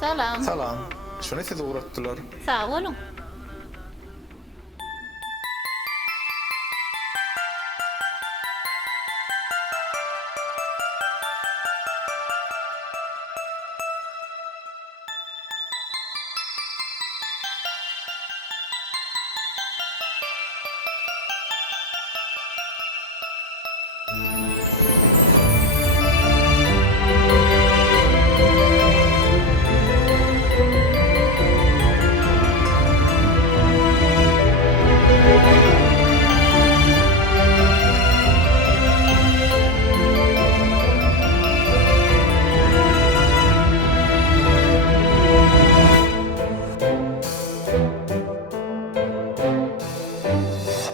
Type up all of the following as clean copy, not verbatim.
Salam. Salam. Şunu size uğrattılar. Sağ olun.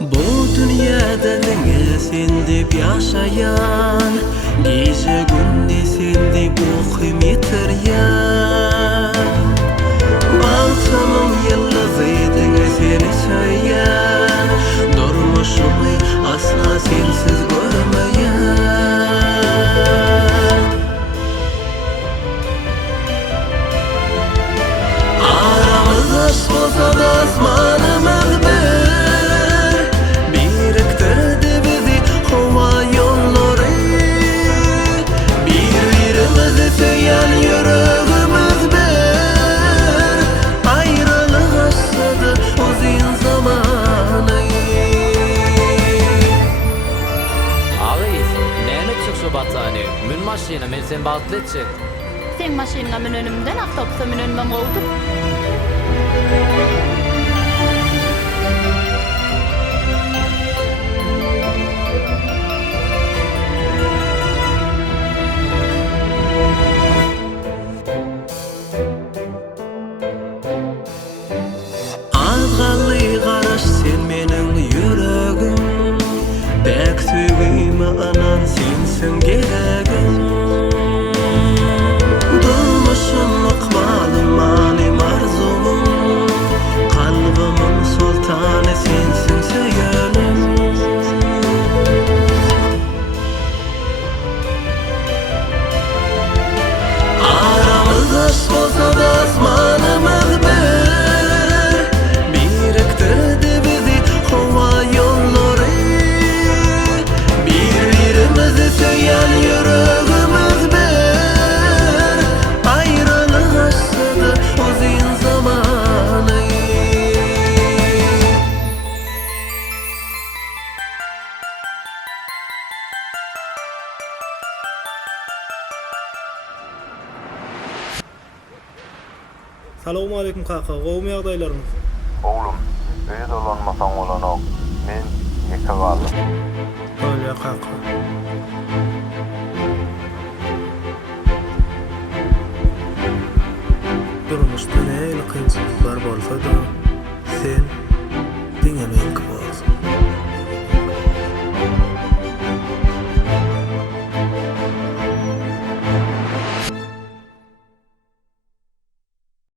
Bu dünyada nene sen dep yaşayan, gece gündüz sen dep okuyup yitiryan. Balsamın yıldızıydın seni söyleyen, durmuşumu asla sensiz görmeyen. Aramız aşk olsa da asmanımız bir, biriktirdi bizi hava yolları. Birbirimizi söyleyen yüreğimiz bir, ayrılık aşsadı uzun zamanı. Ağayız, näme çık şu batany? Mün maşyna men sen bagtletçi. Sen maşynyňa men önümden, awtobusa men önüme gowdur. Azgaly garaş sen meniň yüregim, bäk süýgüme anan sensiň geregim. Durmuşum ykbalym manym arzum, kalbymyň sultany sensiň söýenim. Aramız aşk bolsa da asmanymız bir, biriktirdi bizi hava yolları. Birbirimizi söyleyen yüreğimiz bir, ayrılık aşsadı uzun zamanı. Salamu aleykum kaka, gowum ýagdaýlaryňyz? Oğlum, öýe dolanmasaň bolanok. Men ýeke galdym. Öyle kaka. Durmuşda näme kynçylyklar bolsa da sen diňemeýin ki